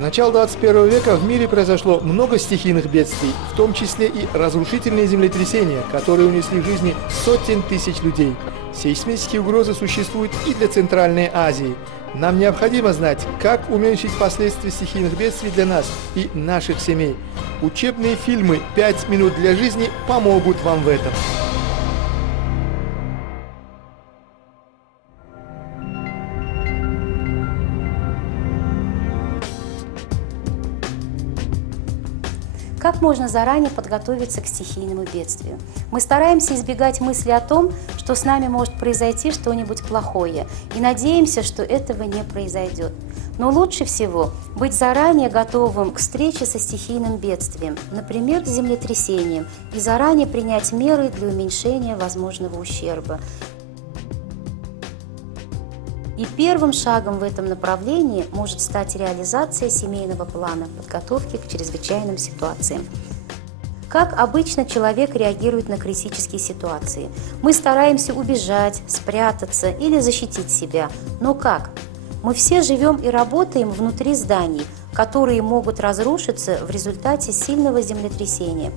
начала 21 века в мире произошло много стихийных бедствий, в том числе и разрушительные землетрясения, которые унесли жизни сотен тысяч людей. Сейсмические угрозы существуют и для Центральной Азии. Нам необходимо знать, как уменьшить последствия стихийных бедствий для нас и наших семей. Учебные фильмы «5 минут для жизни» помогут вам в этом. Как можно заранее подготовиться к стихийному бедствию? Мы стараемся избегать мысли о том, что с нами может произойти что-нибудь плохое, и надеемся, что этого не произойдет. Но лучше всего быть заранее готовым к встрече со стихийным бедствием, например, землетрясением, и заранее принять меры для уменьшения возможного ущерба. И первым шагом в этом направлении может стать реализация семейного плана подготовки к чрезвычайным ситуациям. Как обычно человек реагирует на критические ситуации? Мы стараемся убежать, спрятаться или защитить себя. Но как? Мы все живем и работаем внутри зданий, которые могут разрушиться в результате сильного землетрясения.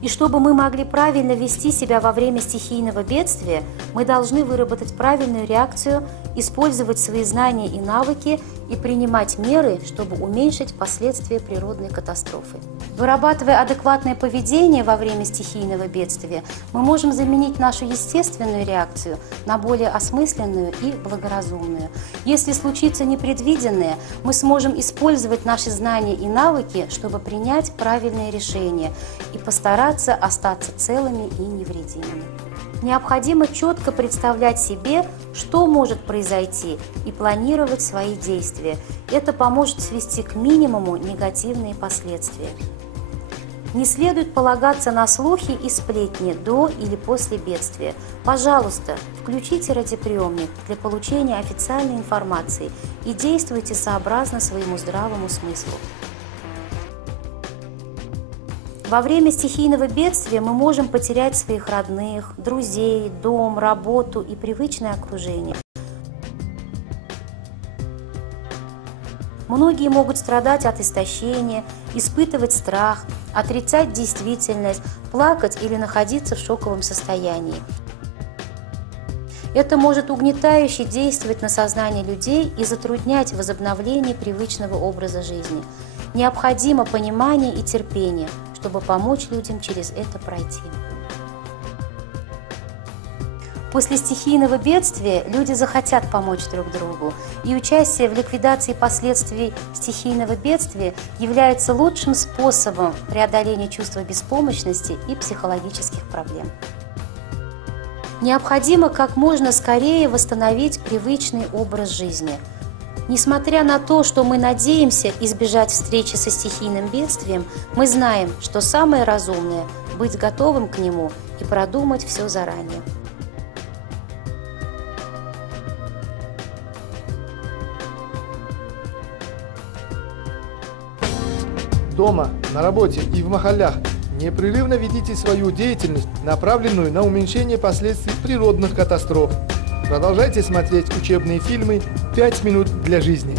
И чтобы мы могли правильно вести себя во время стихийного бедствия, мы должны выработать правильную реакцию, использовать свои знания и навыки и принимать меры, чтобы уменьшить последствия природной катастрофы. Вырабатывая адекватное поведение во время стихийного бедствия, мы можем заменить нашу естественную реакцию на более осмысленную и благоразумную. Если случится непредвиденное, мы сможем использовать наши знания и навыки, чтобы принять правильное решение и постараться остаться целыми и невредимыми. Необходимо четко представлять себе, что может произойти, и планировать свои действия. Это поможет свести к минимуму негативные последствия. Не следует полагаться на слухи и сплетни до или после бедствия. Пожалуйста, включите радиоприемник для получения официальной информации и действуйте сообразно своему здравому смыслу. Во время стихийного бедствия мы можем потерять своих родных, друзей, дом, работу и привычное окружение. Многие могут страдать от истощения, испытывать страх, отрицать действительность, плакать или находиться в шоковом состоянии. Это может угнетающе действовать на сознание людей и затруднять возобновление привычного образа жизни. Необходимо понимание и терпение, чтобы помочь людям через это пройти. После стихийного бедствия люди захотят помочь друг другу, и участие в ликвидации последствий стихийного бедствия является лучшим способом преодоления чувства беспомощности и психологических проблем. Необходимо как можно скорее восстановить привычный образ жизни. Несмотря на то, что мы надеемся избежать встречи со стихийным бедствием, мы знаем, что самое разумное – быть готовым к нему и продумать все заранее. Дома, на работе и в махаллях непрерывно ведите свою деятельность, направленную на уменьшение последствий природных катастроф. Продолжайте смотреть учебные фильмы «5 минут для жизни».